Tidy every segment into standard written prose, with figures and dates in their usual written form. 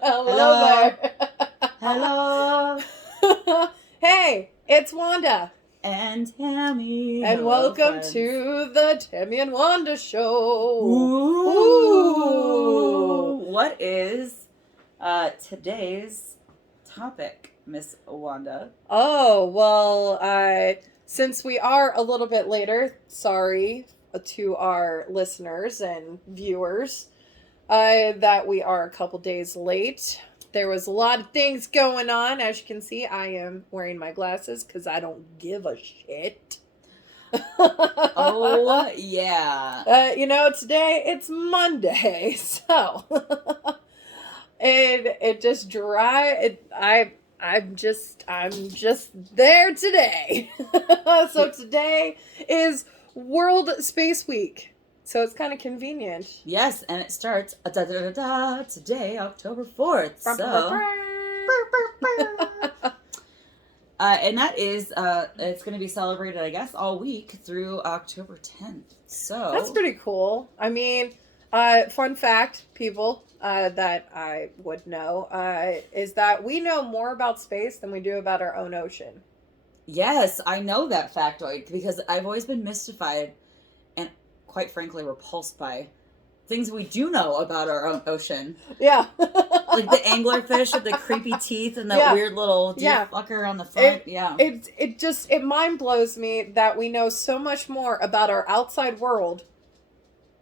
Hello Hello. there. Hello. Hey, it's Wanda. And Tammy. And Hello, welcome friends. to the Tammy and Wanda Show. Ooh. What is today's topic, Miss Wanda? Oh, well, since we are a little bit later, sorry to our listeners and viewers that we are a couple days late. There was a lot of things going on. As you can see, I am wearing my glasses because I don't give a shit. Oh, yeah. Today it's Monday, so it just I'm just there today. So today is World Space Week. So it's kind of convenient. Yes, and it starts today, October 4th. And that is, it's going to be celebrated, I guess, all week through October 10th. So That's pretty cool. I mean, fun fact, people, that I would know, is that we know more about space than we do about our own ocean. Yes, I know that factoid because I've always been mystified and, quite frankly, repulsed by things we do know about our own ocean. Yeah. Like the anglerfish with the creepy teeth and that weird little fucker on the front. It mind blows me that we know so much more about our outside world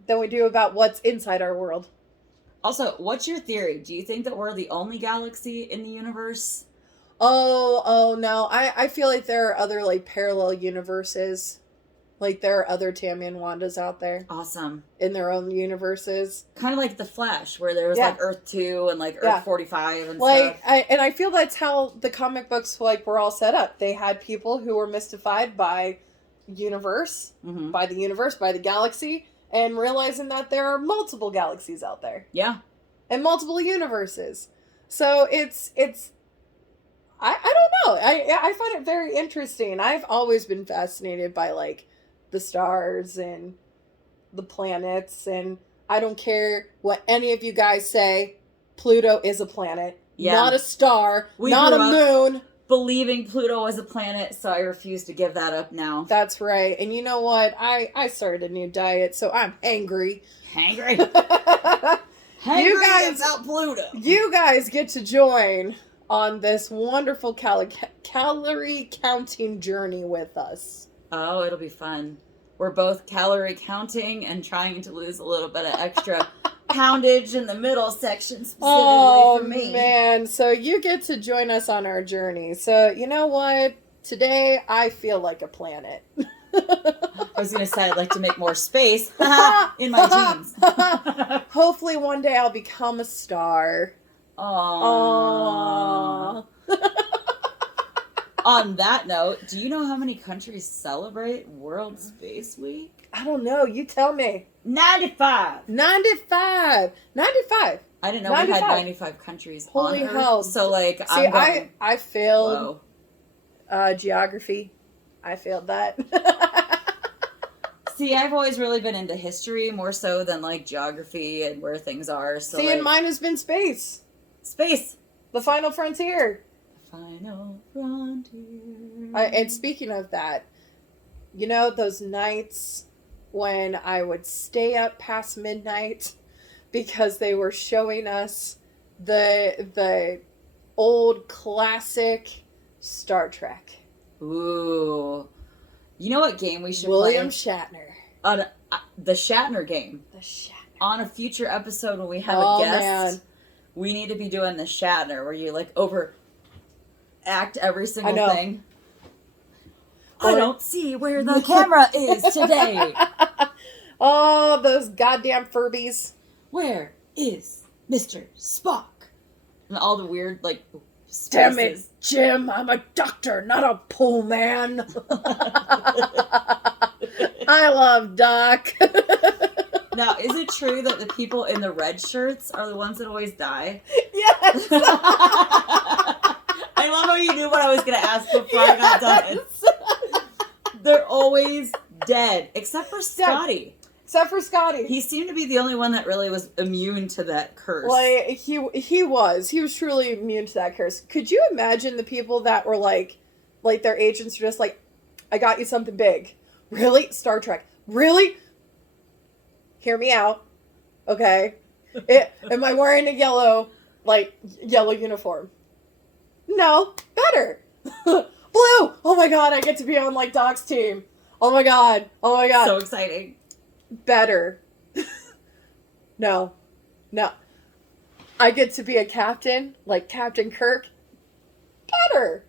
than we do about what's inside our world. Also, what's your theory? Do you think that we're the only galaxy in the universe? Oh no. I feel like there are other like parallel universes. Like there are other Tammy and Wandas out there. Awesome. In their own universes. Kind of like The Flash, where there was like Earth 2 and like Earth 45 and stuff. I feel that's how the comic books were all set up. They had people who were mystified by universe, by the galaxy, and realizing that there are multiple galaxies out there. Yeah. And multiple universes. So it's I don't know. I find it very interesting. I've always been fascinated by like the stars and the planets, and I don't care what any of you guys say. Pluto is a planet, not a star, not a moon. Believing Pluto was a planet, so I refuse to give that up now. That's right. And you know what? I started a new diet, so I'm hangry. Hangry? You guys about Pluto. You guys get to join on this wonderful calorie counting journey with us. Oh, it'll be fun. We're both calorie counting and trying to lose a little bit of extra poundage in the middle section specifically for me. Oh, man. So you get to join us on our journey. So, you know what? Today, I feel like a planet. I was going to say I'd like to make more space in my jeans. Hopefully one day I'll become a star. Aww. On that note, do you know how many countries celebrate World Space Week? I don't know. You tell me. 95. 95. 95. I didn't know 95. We had 95 countries Holy on Earth. hell. So, like, I failed geography. I failed that. See, I've always really been into history more so than, like, geography and where things are. So, and mine has been space. Space. The final frontier. Final frontier. And speaking of that, you know those nights when I would stay up past midnight because they were showing us the old classic Star Trek. Ooh. You know what game we should William play? Shatner. The Shatner game. The Shatner. On a future episode when we have a guest, we need to be doing the Shatner where you like overact every single thing. I don't see where the camera is today. Oh, those goddamn Furbies. Where is Mr. Spock? And all the weird, like, spaces. Damn it, Jim, I'm a doctor, not a pool man. I love Doc. Now, is it true that the people in the red shirts are the ones that always die? Yes. I love how you knew what I was going to ask before I got done. They're always dead, except for Scotty. Except for Scotty. He seemed to be the only one that really was immune to that curse. Like, he was truly immune to that curse. Could you imagine the people that were like their agents are just like, I got you something big. Really? Star Trek. Really? Hear me out. Okay. Am I wearing a yellow uniform? No. Better. Blue! Oh my god, I get to be on, like, Doc's team. Oh my god. So exciting. Better. No. I get to be a captain, like Captain Kirk. Better.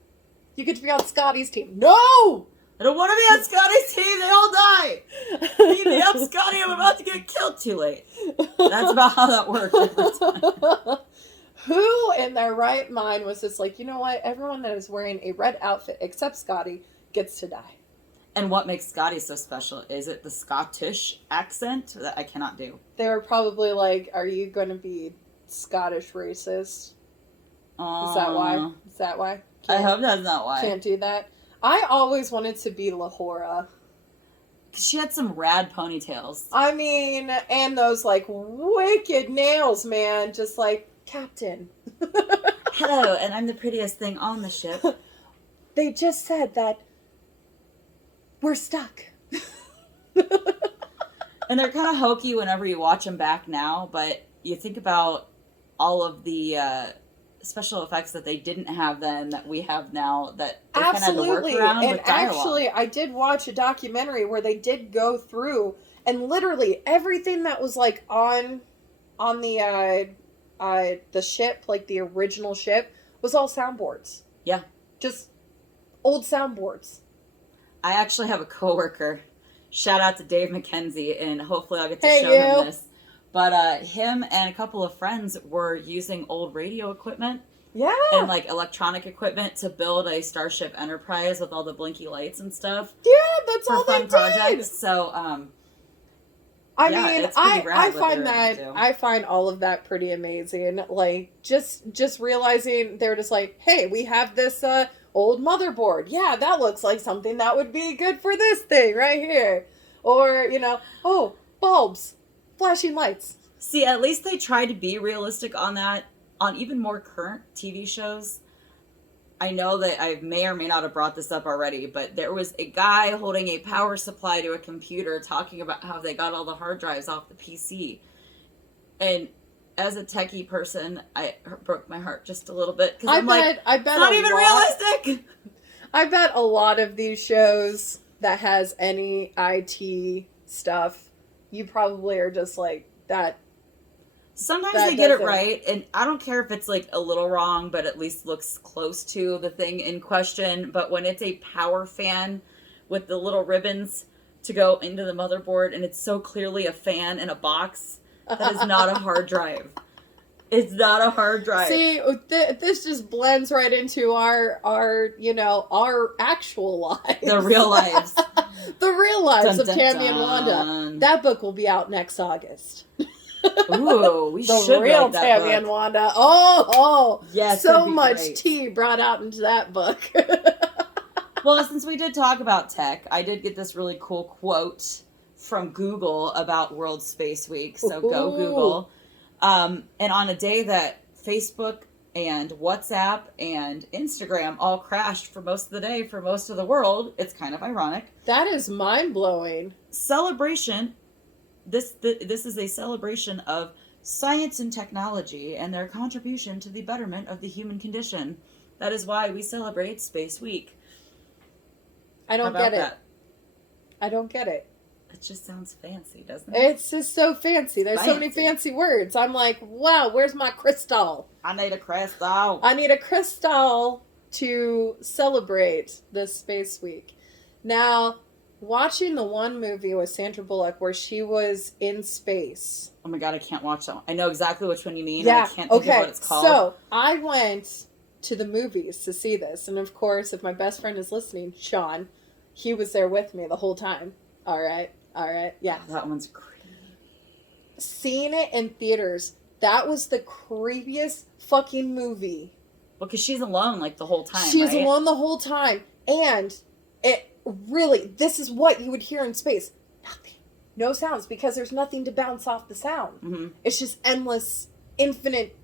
You get to be on Scotty's team. No! I don't want to be on Scotty's team. They all die. Leave me up, Scotty. I'm about to get killed too late. That's about how that works every time. Who in their right mind was just like, you know what? Everyone that is wearing a red outfit except Scotty gets to die. And what makes Scotty so special? Is it the Scottish accent that I cannot do? They were probably like, are you going to be Scottish racist? Is that why? I hope that's not why. Can't do that. I always wanted to be Lahora. She had some rad ponytails. I mean, and those, like, wicked nails, man. Just like, Captain. Hello, and I'm the prettiest thing on the ship. They just said that we're stuck. And they're kind of hokey whenever you watch them back now, but you think about all of the special effects that they didn't have then that we have now that they kind of had to work around with dialogue. Actually, I did watch a documentary where they did go through and literally everything that was like on the ship, like the original ship, was all soundboards. Yeah. Just old soundboards. I actually have a coworker. Shout out to Dave McKenzie, and hopefully I'll get to show him this. But him and a couple of friends were using old radio equipment. Yeah. And like electronic equipment to build a Starship Enterprise with all the blinky lights and stuff. Yeah, that's all they did. Projects. So, I find all of that pretty amazing. Like, just realizing they're just like, hey, we have this old motherboard. Yeah, that looks like something that would be good for this thing right here. Or, oh, bulbs. Flashing lights. See, at least they try to be realistic on that. On even more current TV shows, I know that I may or may not have brought this up already, but there was a guy holding a power supply to a computer talking about how they got all the hard drives off the PC. And as a techie person, I broke my heart just a little bit. Because I bet it's not even realistic. I bet a lot of these shows that has any IT stuff, you probably are just like, that. Sometimes they get it right, and I don't care if it's like a little wrong, but at least looks close to the thing in question. But when it's a power fan with the little ribbons to go into the motherboard, and it's so clearly a fan in a box, that is not a hard drive. It's not a hard drive. See, this just blends right into our actual lives. The real lives. The real lives of Tammy and Wanda. That book will be out next August. Ooh, we should read that real Tammy book. And Wanda. Oh, yes, so much tea brought out into that book. Well, since we did talk about tech, I did get this really cool quote from Google about World Space Week. So go Google. And on a day that Facebook and WhatsApp and Instagram all crashed for most of the day for most of the world, it's kind of ironic. That is mind-blowing. Celebration. This is a celebration of science and technology and their contribution to the betterment of the human condition. That is why we celebrate Space Week. I don't get it. I don't get it. It just sounds fancy, doesn't it? It's just so fancy. There's so many fancy words. I'm like, wow, where's my crystal? I need a crystal. I need a crystal to celebrate this Space Week. Now, watching the one movie with Sandra Bullock where she was in space. Oh my god, I can't watch that one. I know exactly which one you mean. Yeah. And I can't think of what it's called. So, I went to the movies to see this. And of course, if my best friend is listening, Sean, he was there with me the whole time. All right. Yeah. That one's creepy. Seeing it in theaters, that was the creepiest fucking movie. Well, because she's alone like the whole time, She's alone the whole time. And it really, this is what you would hear in space. Nothing. no sounds because there's nothing to bounce off the sound. Mm-hmm. It's just endless, infinite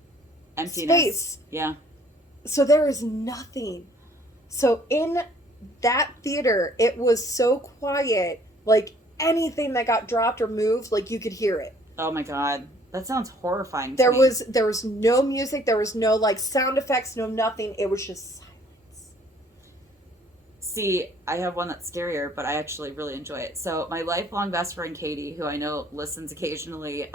emptiness. Space. Yeah. So there is nothing. So in that theater, it was so quiet. Like anything that got dropped or moved, like you could hear it. Oh my God. That sounds horrifying. There was no music. There was no like sound effects. No nothing. It was just silence. See, I have one that's scarier, but I actually really enjoy it. So my lifelong best friend Katie, who I know listens occasionally,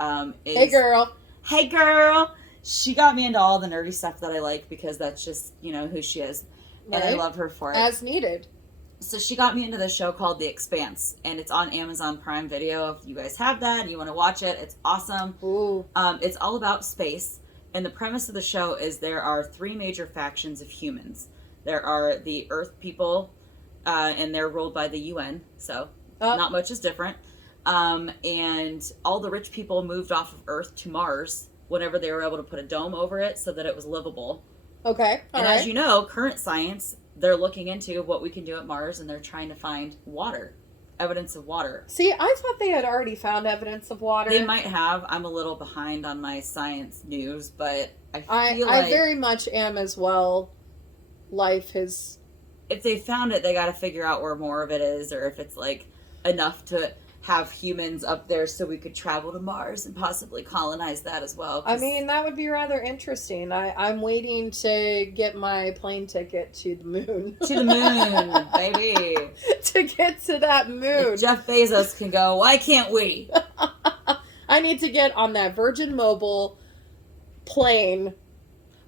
is Hey girl. Hey girl. She got me into all the nerdy stuff that I like because that's just, who she is. Right? And I love her for it. As needed. So she got me into this show called The Expanse, and it's on Amazon Prime Video. If you guys have that and you want to watch it, it's awesome. Ooh. It's all about space, and the premise of the show is there are 3 major factions of humans. There are the Earth people, and they're ruled by the UN, so not much is different. And all the rich people moved off of Earth to Mars whenever they were able to put a dome over it so that it was livable. Okay. And as you know, current science, they're looking into what we can do at Mars, and they're trying to find water, evidence of water. See, I thought they had already found evidence of water. They might have. I'm a little behind on my science news, but I feel like I very much am as well. Life is... If they found it, they got to figure out where more of it is, or if it's like enough to have humans up there so we could travel to Mars and possibly colonize that as well. I mean, that would be rather interesting. I'm waiting to get my plane ticket to the moon. To the moon, baby. To get to that moon. If Jeff Bezos can go, why can't we? I need to get on that Virgin Mobile plane.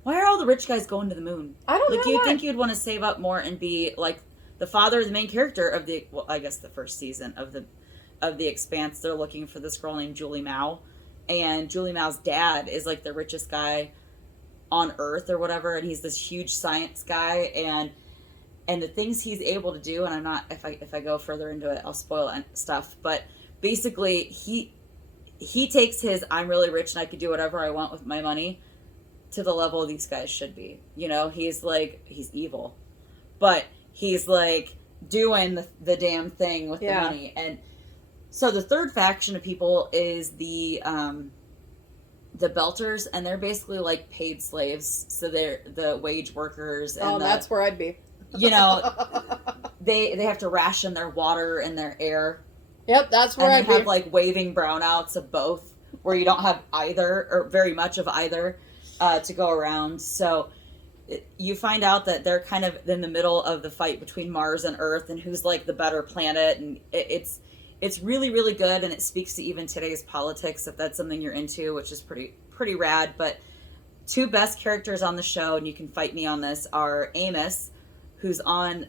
Why are all the rich guys going to the moon? I don't know. Like, you'd think you'd want to save up more and be like the father, the main character of the, well, I guess the first season of the Expanse. They're looking for this girl named Julie Mao, and Julie Mao's dad is like the richest guy on Earth or whatever, and he's this huge science guy, and the things he's able to do, and I'm not, if I go further into it, I'll spoil stuff, but basically he takes his I'm really rich and I can do whatever I want with my money to the level these guys should be. He's like, he's evil, but he's like doing the damn thing with the money. And so the third faction of people is the Belters, and they're basically like paid slaves. So they're the wage workers. And that's where I'd be. They have to ration their water and their air. Yep, that's where I'd be. And they have like waving brownouts of both, where you don't have either or very much of either to go around. So you find out that they're kind of in the middle of the fight between Mars and Earth, and who's like the better planet, and it's really, really good, and it speaks to even today's politics, if that's something you're into, which is pretty rad. But 2 best characters on the show, and you can fight me on this, are Amos, who's on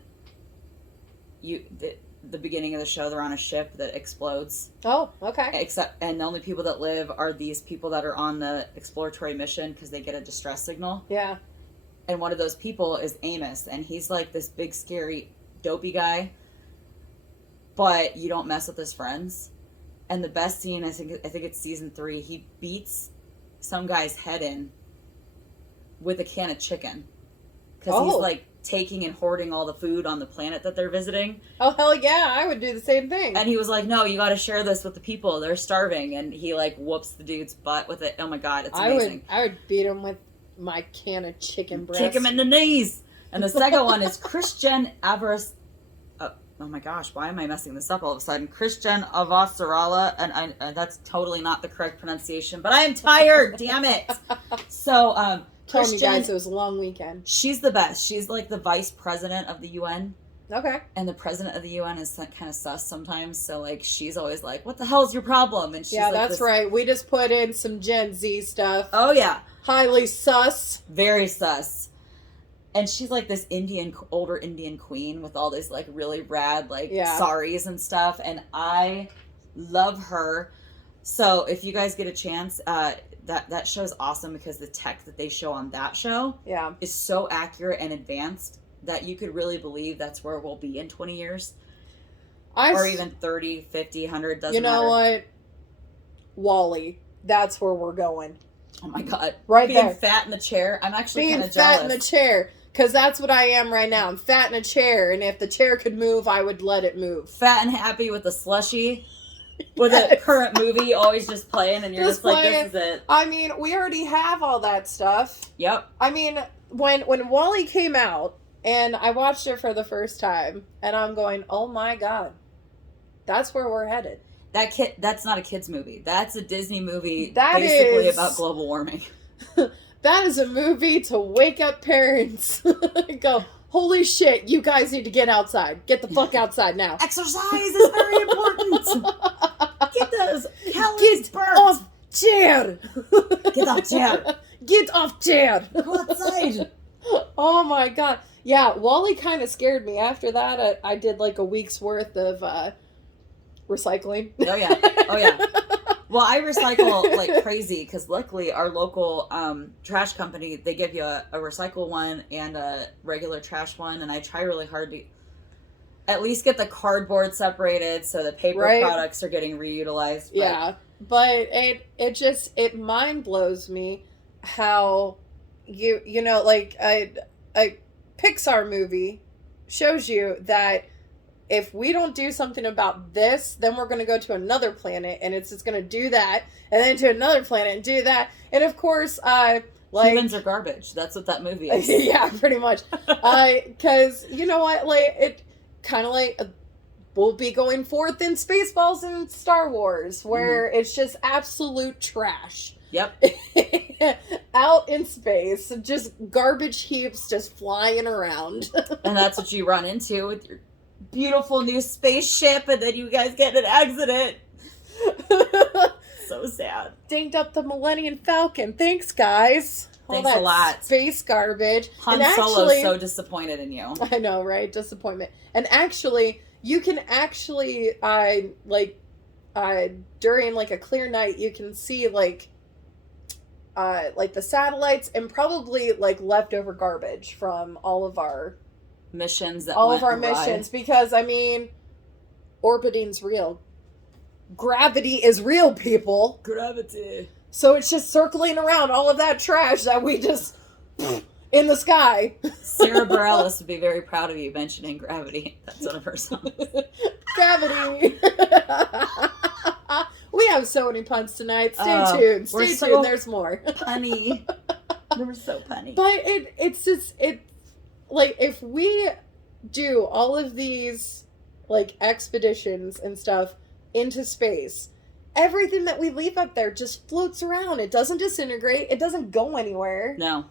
the beginning of the show. They're on a ship that explodes. Oh, okay. And the only people that live are these people that are on the exploratory mission because they get a distress signal. Yeah. And one of those people is Amos, and he's like this big, scary, dopey guy. But you don't mess with his friends. And the best scene, I think it's season 3, he beats some guy's head in with a can of chicken. Because he's like taking and hoarding all the food on the planet that they're visiting. Oh, hell yeah, I would do the same thing. And he was like, no, you got to share this with the people. They're starving. And he like whoops the dude's butt with it. Oh my God, it's amazing. I would beat him with my can of chicken breast. Kick him in the knees. And the second one is Christian Avaris. Oh my gosh, why am I messing this up all of a sudden? Christian Avasarala, and that's totally not the correct pronunciation, but I am tired, damn it. So, Told me guys, it was a long weekend. She's the best. She's like the vice president of the UN. Okay. And the president of the UN is kind of sus sometimes, so like she's always like, what the hell's your problem? And she's that's right. We just put in some Gen Z stuff. Oh yeah. Highly sus. Very sus. And she's like this older Indian queen with all these like really rad saris and stuff. And I love her. So if you guys get a chance, that show's awesome because the tech that they show on that show is so accurate and advanced that you could really believe that's where we'll be in 20 years. Or even 30, 50, 100, doesn't matter. You know what? WALL-E. That's where we're going. Oh my God. Right Being there. fat in the chair. I'm actually kind of jealous. Being fat in the chair. Because that's what I am right now. I'm fat in a chair, and if the chair could move, I would let it move. Fat and happy with a slushie With a current movie always just playing, and you're just like, this is it. I mean, we already have all that stuff. Yep. I mean, when WALL-E came out, and I watched it for the first time, and I'm going, oh my God, that's where we're headed. That's not a kid's movie. That's a Disney movie basically about global warming. That is a movie to wake up parents and go, holy shit, you guys need to get outside. Get the fuck outside now. Exercise is very important. Get those calories burnt. Off chair. Get off chair. Get off chair. Go outside. Oh my God. Yeah, WALL-E kind of scared me. After that, I did like a week's worth of recycling. Oh yeah. Well, I recycle like crazy because luckily our local trash company, they give you a recycle one and a regular trash one, and I try really hard to at least get the cardboard separated so the paper products are getting reutilized. But it mind blows me how you know, like a Pixar movie shows you that if we don't do something about this, then we're going to go to another planet, and it's just going to do that, and then to another planet and do that. And of course, like... humans are garbage. That's what that movie is. Yeah, pretty much. Because, you know what, like, it kind of like... we'll be going forth in Spaceballs and Star Wars, where it's just absolute trash. Yep. Out in space, just garbage heaps just flying around. And that's what you run into with your beautiful new spaceship, and then you guys get in an accident. So sad. Dinged up the Millennium Falcon. Thanks, guys. Thanks a lot. Space garbage. Han Solo's so disappointed in you. I know, right? Disappointment. And actually, you can actually, during like a clear night, you can see like the satellites and probably like leftover garbage from all of our missions missions, because I mean, orbiting's real. Gravity is real, people. Gravity. So it's just circling around all of that trash that we just in the sky. Sarah Bareilles would be very proud of you mentioning gravity. That's one of her songs. Gravity. We have so many puns tonight. Stay tuned. Stay tuned. There's more. Punny. We're so punny. But it's just like, if we do all of these like expeditions and stuff into space, everything that we leave up there just floats around. It doesn't disintegrate. It doesn't go anywhere. No.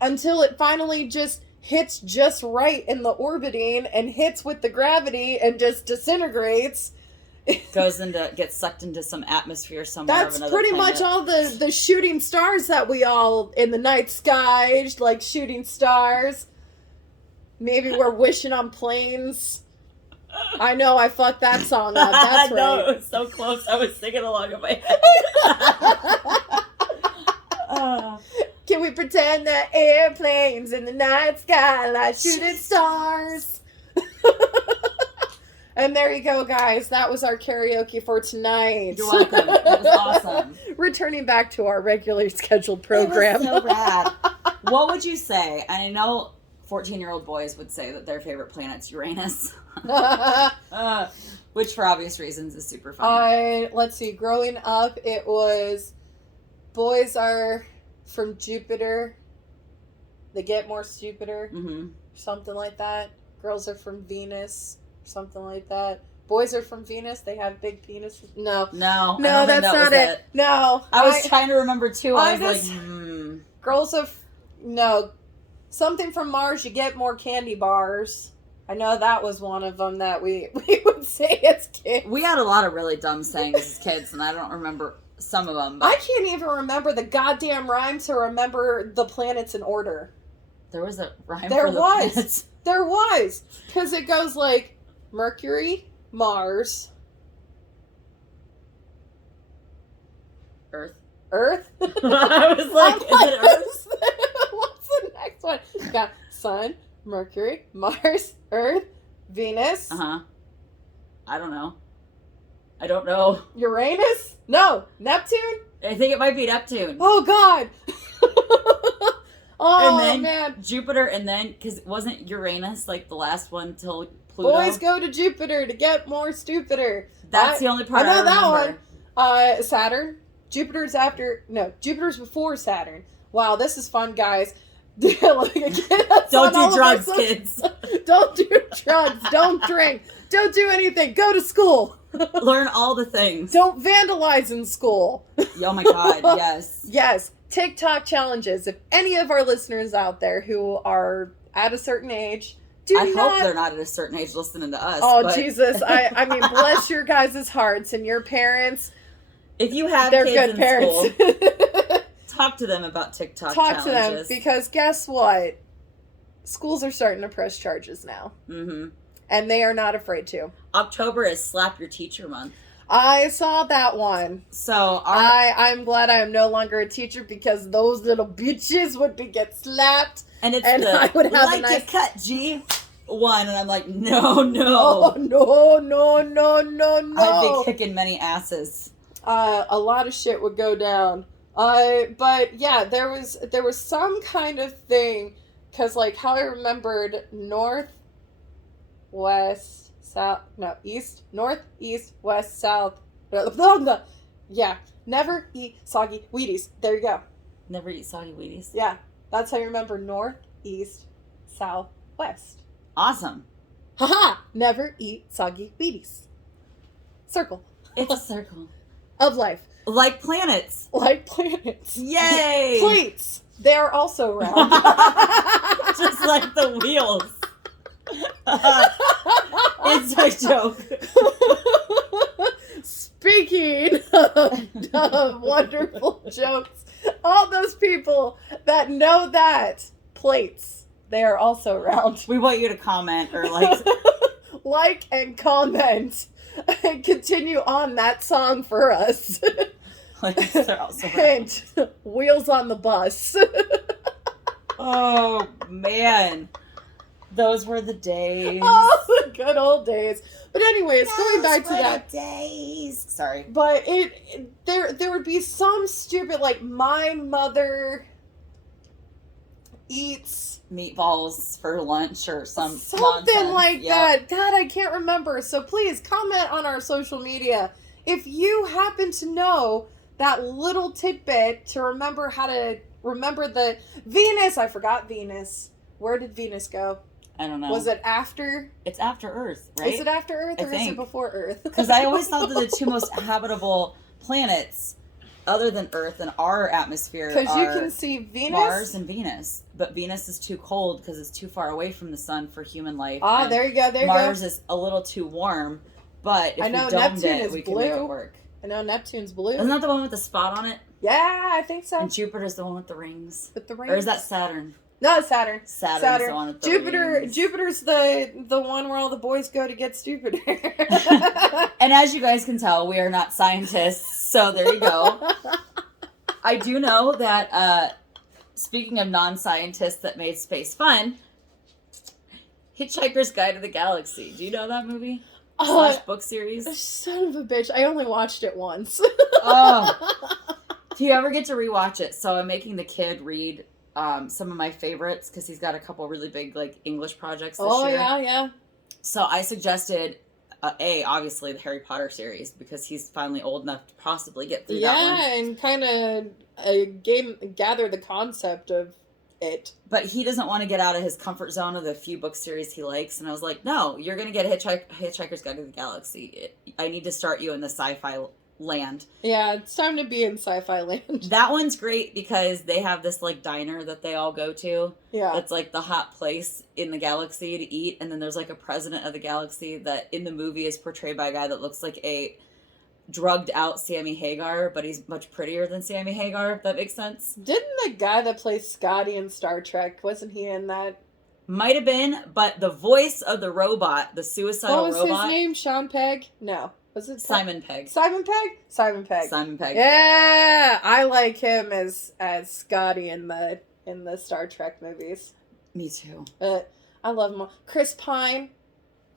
Until it finally just hits just right in the orbiting and hits with the gravity and just disintegrates. Gets sucked into some atmosphere somewhere. That's pretty much all the shooting stars that we all in the night sky, like shooting stars. Maybe we're wishing on planes. I know I fucked that song up. That's right. No, it was so close. I was singing along in my head. Can we pretend that airplanes in the night sky like shooting stars? And there you go, guys. That was our karaoke for tonight. You're welcome. That was awesome. Returning back to our regularly scheduled program. It was so rad. What would you say? I know 14-year-old boys would say that their favorite planet's Uranus. Which, for obvious reasons, is super fun. Let's see. Growing up, it was boys are from Jupiter. They get more stupider. Mm-hmm. Something like that. Girls are from Venus. Something like that. Boys are from Venus. They have big penises. No, that's not it. No. I was trying to remember, too. I was like, Girls are... No. Something from Mars, you get more candy bars. I know that was one of them that we would say as kids. We had a lot of really dumb sayings as kids, and I don't remember some of them. But I can't even remember the goddamn rhyme to remember the planets in order. There was a rhyme for the planets. There was. Because it goes like Mercury, Mars, Earth. I was like, is it Earth? What's the next one? You got Sun, Mercury, Mars, Earth, Venus. I don't know. Uranus? No. Neptune? I think it might be Neptune. Oh, God. Oh, and then man. Jupiter, and then, because wasn't Uranus like the last one till Pluto? Boys go to Jupiter to get more stupider. That's the only part I know remember. That one. Saturn. Jupiter's before Saturn. Wow, this is fun, guys. Don't do drugs, kids. Don't do drugs. Don't drink. Don't do anything. Go to school. Learn all the things. Don't vandalize in school. Oh my God, yes. Yes. TikTok challenges. If any of our listeners out there who are at a certain age, I hope they're not at a certain age listening to us. Oh, Jesus. I mean, bless your guys' hearts and your parents. If you have they're kids good parents. School, talk to them about TikTok challenges. Talk to them, because guess what? Schools are starting to press charges now. Mm-hmm. And they are not afraid to. October is Slap Your Teacher Month. I saw that one. So I'm glad I am no longer a teacher, because those little bitches would get slapped. And it's I would have like you cut G one, and I'm like, no. Oh, no. I'd be kicking many asses. A lot of shit would go down. But yeah, there was some kind of thing, because like how I remembered north, west, south, no, east, north, east, west, south, yeah, never eat soggy Wheaties. There you go. Never eat soggy Wheaties. Yeah, that's how you remember north, east, south, west. Awesome. Haha! Never eat soggy Wheaties. Circle. It's a circle. Of life. Like planets. Like planets. Yay! Plates. They are also round. Just like the wheels. It's a joke. Speaking of wonderful jokes, all those people that know that plates, they are also round. We want you to comment or like like and comment and continue on that song for us. They're also round. And wheels on the bus. Oh man, those were the days. Oh, the good old days. But anyways, going back to that days. Sorry, but there would be some stupid, like, my mother eats meatballs for lunch or something nonsense. Like that. God, I can't remember. So please comment on our social media if you happen to know that little tidbit to remember how to remember the Venus. I forgot Venus. Where did Venus go? I don't know. Was it after? It's after Earth, right? Is it after Earth or is it before Earth? Because I always thought that the two most habitable planets, other than Earth and our atmosphere, because you can see Venus, Mars, and Venus. But Venus is too cold because it's too far away from the sun for human life. Ah, there you go. Mars is a little too warm, but if we domed it, we can make it work. I know Neptune's blue. Isn't that the one with the spot on it? Yeah, I think so. And Jupiter's the one with the rings. With the rings? Or is that Saturn? No, it's Saturn. Saturn's the one with the rings. Jupiter's the one where all the boys go to get stupider. And as you guys can tell, we are not scientists, so there you go. I do know that, speaking of non-scientists that made space fun, Hitchhiker's Guide to the Galaxy. Do you know that movie? / book series? Son of a bitch. I only watched it once. Oh. Do you ever get to rewatch it? So I'm making the kid read some of my favorites because he's got a couple really big like English projects this year. Oh, yeah. So I suggested, obviously the Harry Potter series because he's finally old enough to possibly get through that one. Yeah, and kind of gather the concept of it. But he doesn't want to get out of his comfort zone of the few book series he likes. And I was like, no, you're going to get Hitchhiker's Guide to the Galaxy. I need to start you in the sci-fi land. Yeah, it's time to be in sci-fi land. That one's great because they have this like diner that they all go to. Yeah. It's like the hot place in the galaxy to eat. And then there's like a president of the galaxy that in the movie is portrayed by a guy that looks like a drugged out Sammy Hagar, but he's much prettier than Sammy Hagar, if that makes sense. Didn't the guy that plays Scotty in Star Trek, wasn't he in that? Might have been, but the voice of the robot, the suicidal robot. What was his name? Sean Pegg? No. Was it Simon Pegg? Simon Pegg? Simon Pegg. Simon Pegg. Yeah, I like him as Scotty in the Star Trek movies. Me too. I love him. Chris Pine.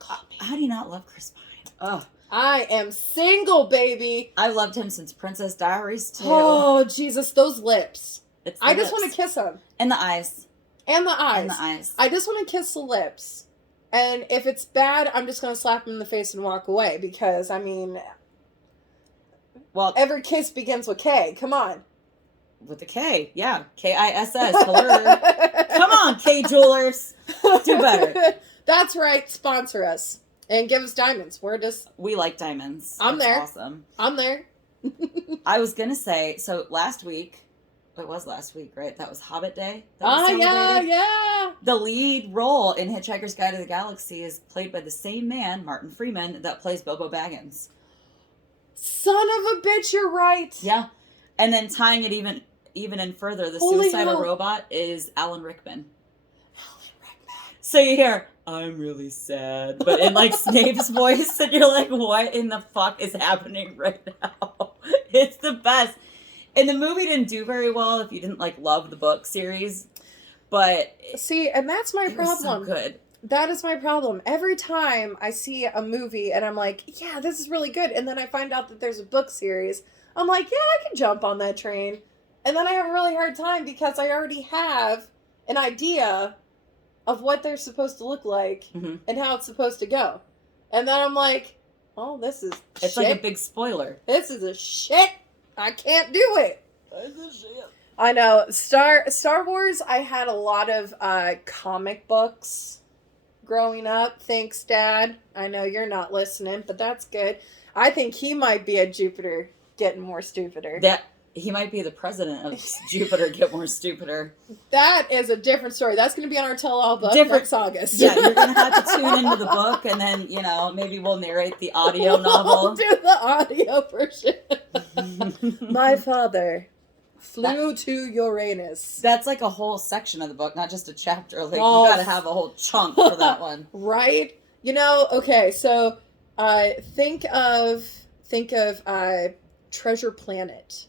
How do you not love Chris Pine? Ugh. I am single, baby. I loved him since Princess Diaries too. Oh, Jesus, those lips. I just want to kiss him. And the eyes. And the eyes. And the eyes. I just want to kiss the lips. And if it's bad, I'm just going to slap him in the face and walk away. Because, I mean... Well, every kiss begins with K. Come on. With a K. Yeah. Kiss. Hello. Come on, K Jewelers. Do better. That's right. Sponsor us. And give us diamonds. We like diamonds. I'm That's there. Awesome. I'm there. I was going to say, so last week, it was last week, right? That was Hobbit Day. Yeah. The lead role in Hitchhiker's Guide to the Galaxy is played by the same man, Martin Freeman, that plays Bilbo Baggins. Son of a bitch, you're right. Yeah. And then tying it even in further, the suicidal robot is Alan Rickman. So you hear, I'm really sad, but in like Snape's voice, and you're like, what in the fuck is happening right now? It's the best. And the movie didn't do very well if you didn't like love the book series, but see, and that's my problem. Was so good. That is my problem. Every time I see a movie and I'm like, yeah, this is really good, and then I find out that there's a book series, I'm like, yeah, I can jump on that train. And then I have a really hard time because I already have an idea of what they're supposed to look like and how it's supposed to go. And then I'm like, oh, this is It's shit. like a big spoiler. This is a shit. I can't do it. This is shit. I know. Star Wars, I had a lot of comic books growing up. Thanks, Dad. I know you're not listening, but that's good. I think he might be at Jupiter getting more stupider. He might be the president of Jupiter Get More Stupider. That is a different story. That's going to be on our tell-all book next August. Yeah, you're going to have to tune into the book, and then, maybe we'll narrate the audio novel. We'll do the audio version. My father flew to Uranus. That's like a whole section of the book, not just a chapter. Like, you got to have a whole chunk for that one. Right? Okay, so think of Treasure Planet.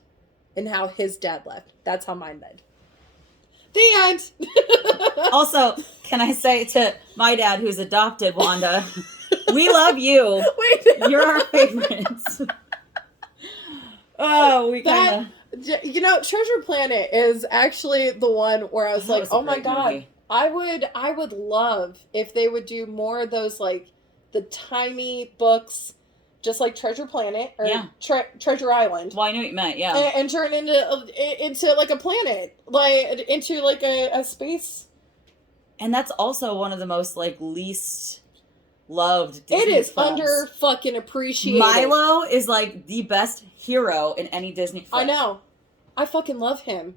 And how his dad left. That's how mine died. The end. Also, can I say to my dad, who's adopted, Wanda, we love you. You're our favorites. Oh, we kind of... Treasure Planet is actually the one where I was like, oh my god. Movie. I would love if they would do more of those, like, the tiny books... Just like Treasure Planet or Treasure Island. Well, I know what you meant, yeah. And turn into like a planet, like into like a space. And that's also one of the most like least loved Disney It is films. under fucking appreciated. Milo is like the best hero in any Disney film. I know. I fucking love him.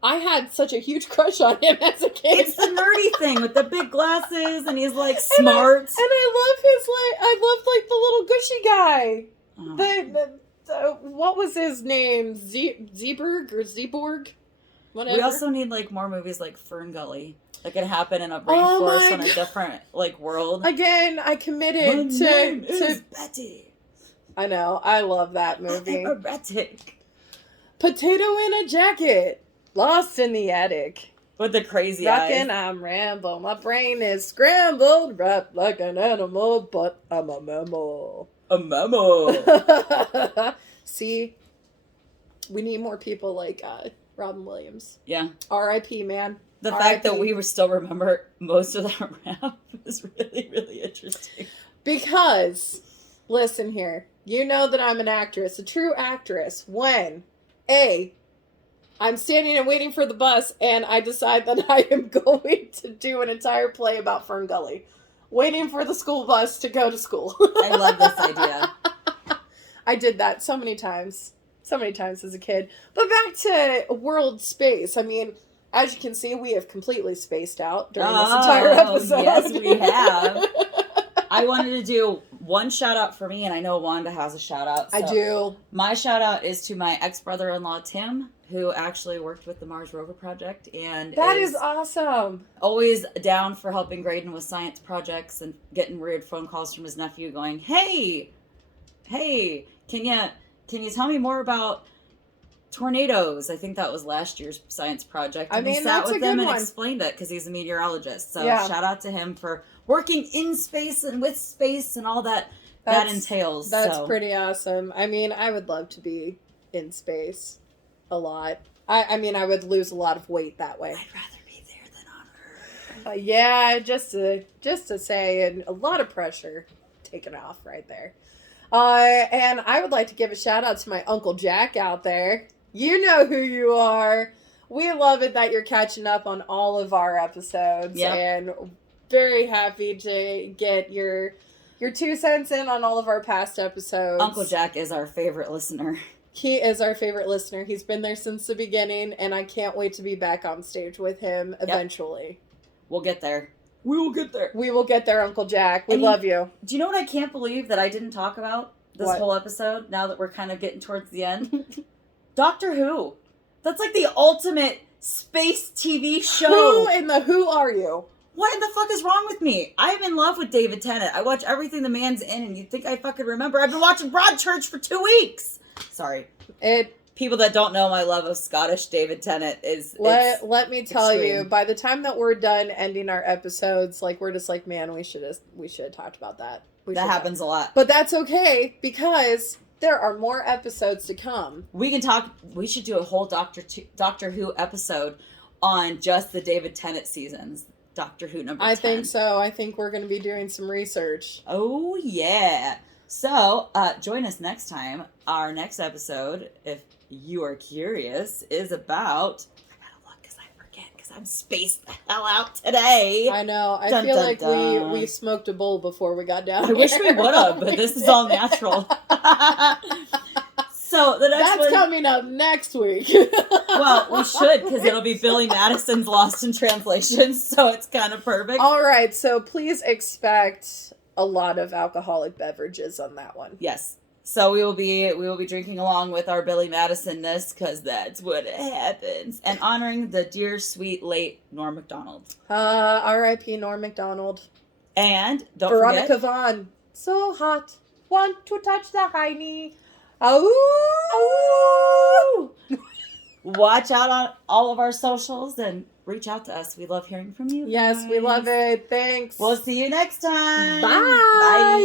I had such a huge crush on him as a kid. It's the nerdy thing with the big glasses, and he's like smart. And I loved the little gushy guy. What was his name? Zeeborg? Whatever. We also need like more movies like Fern Gully. That could happen in a rainforest on a different like world. Again, I committed to Betty. I know. I love that movie. I'm erratic. Potato in a jacket. Lost in the attic. With the crazy eyes. Rockin', I'm Rambo. My brain is scrambled, wrapped like an animal, but I'm a mammal. A mammal. See? We need more people like Robin Williams. Yeah. R.I.P., man. The fact that we still remember most of that rap is really, really interesting. Because, listen here. You know that I'm an actress, a true actress, when I'm standing and waiting for the bus, and I decide that I am going to do an entire play about Fern Gully. Waiting for the school bus to go to school. I love this idea. I did that so many times. So many times as a kid. But back to world space. I mean, as you can see, we have completely spaced out during this entire episode. Yes, we have. I wanted to do one shout out for me, and I know Wanda has a shout out. So I do. My shout out is to my ex-brother-in-law, Tim, who actually worked with the Mars Rover Project, and that is awesome. Always down for helping Graydon with science projects and getting weird phone calls from his nephew going, hey, can you tell me more about tornadoes? I think that was last year's science project. And he sat with them and explained it because he's a meteorologist. So shout out to him for working in space and with space and all that entails. That's pretty awesome. I mean, I would love to be in space a lot. I mean, I would lose a lot of weight that way. I'd rather be there than on Earth. Yeah, just to say, and a lot of pressure taken off right there. And I would like to give a shout out to my Uncle Jack out there. You know who you are. We love it that you're catching up on all of our episodes, and very happy to get your 2 cents in on all of our past episodes. Uncle Jack is our favorite listener. He is our favorite listener. He's been there since the beginning, and I can't wait to be back on stage with him eventually. We'll get there. We will get there. We will get there, Uncle Jack. We love you. Do you know what I can't believe that I didn't talk about this whole episode, now that we're kind of getting towards the end? Doctor Who. That's like the ultimate space TV show. Who are you? What in the fuck is wrong with me? I'm in love with David Tennant. I watch everything the man's in, and you'd think I fucking remember. I've been watching Broadchurch for 2 weeks. Sorry. People that don't know my love of Scottish David Tennant is... Let me tell you, by the time that we're done ending our episodes, like, we're just like, man, we should have talked about that. That happens a lot. But that's okay, because there are more episodes to come. We should do a whole Doctor Who episode on just the David Tennant seasons. Doctor Who number 10. I think so. I think we're going to be doing some research. Oh, yeah. So, join us next time. Our next episode, if you are curious, is about... I gotta look because I forget because I'm spaced the hell out today. I know. I feel like we smoked a bowl before we got down here. I wish we would have, but this is all natural. So, the next That's coming up next week. Well, we should, because it'll be Billy Madison's Lost in Translation, so it's kind of perfect. All right, so please expect a lot of alcoholic beverages on that one. Yes. So we will be drinking along with our Billy Madison-ness, because that's what happens. And honoring the dear, sweet, late Norm Macdonald. R.I.P. Norm Macdonald. And don't Veronica forget... Vaughn. So hot. Want to touch the hiney. Oh! Watch out on all of our socials and reach out to us. We love hearing from you. Yes, we love it. Thanks. We'll see you next time. Bye. Bye.